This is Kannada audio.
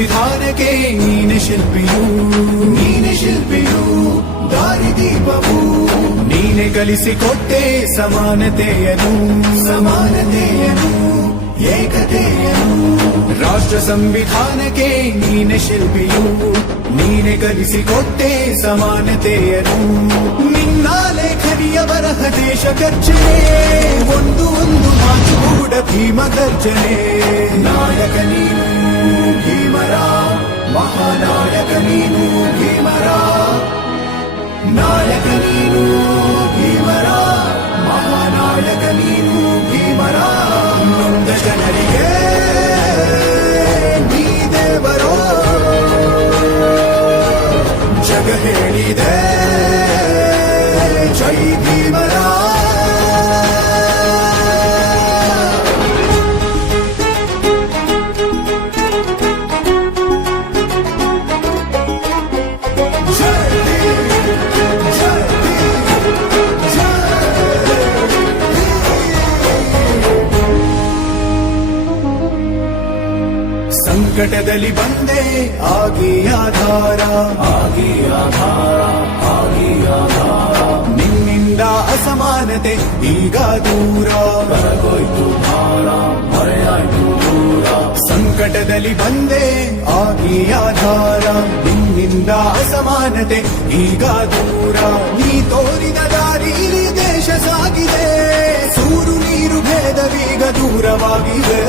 ಸಂವಿಧಾನಕ್ಕೆ ನೀನೆ ಶಿಲ್ಪಿಯು ದಾರಿದೀಪವು ನೀನೆ ಕಲಿಸಿಕೊಟ್ಟೆ ಸಮಾನತೆಯನು ಏಕತೆಯನು ರಾಷ್ಟ್ರ ಸಂವಿಧಾನಕ್ಕೆ ನೀನೆ ಶಿಲ್ಪಿಯು ನೀನೆ ಕಲಿಸಿಕೊಟ್ಟೆ ಸಮಾನತೆಯನು ನಿನ್ನ ಲೇಖನಿಯ ಬರಹ ದೇಶ ಗರ್ಜನೆ ಒಂದು ಮಾತು ಕೂಡ ಭೀಮ ಗರ್ಜನೆ ನಾಯಕ ನೀನು ಭೀಮರ ಮಹಾನಾಯಕ ನೀನು ಭೀಮರ ನಾಯಕ ನೀನು ಭೀಮರ ಮಹಾನಾಯಕ ನೀನು ಭೀಮರ ನೊಂದ ಜನರಿಗೆ ನೀ ದೇವರೋ ಜಗ ಹೇಳಿದೆ ಜೈ ಭೀಮರ ಸಂಕಟದಲ್ಲಿ ಬಂದೆ ಆಗಿ ಆಧಾರ ನಿನ್ನಿಂದ ಅಸಮಾನತೆ ಈಗ ದೂರ ಬರಗೋಯ್ತು ಭಾರ ಮರೆಯಾಯ್ತು ದೂರ ಸಂಕಟದಲ್ಲಿ ಬಂದೆ ಆಗಿ ಆಧಾರ ನಿನ್ನಿಂದ ಅಸಮಾನತೆ ಈಗ ದೂರ ನೀ ತೋರಿದ ದಾರಿಲಿ ದೇಶ ಸಾಗಿದೆ ಸೂರು ನೀರು ಭೇದವೀಗ ದೂರವಾಗಿದೆ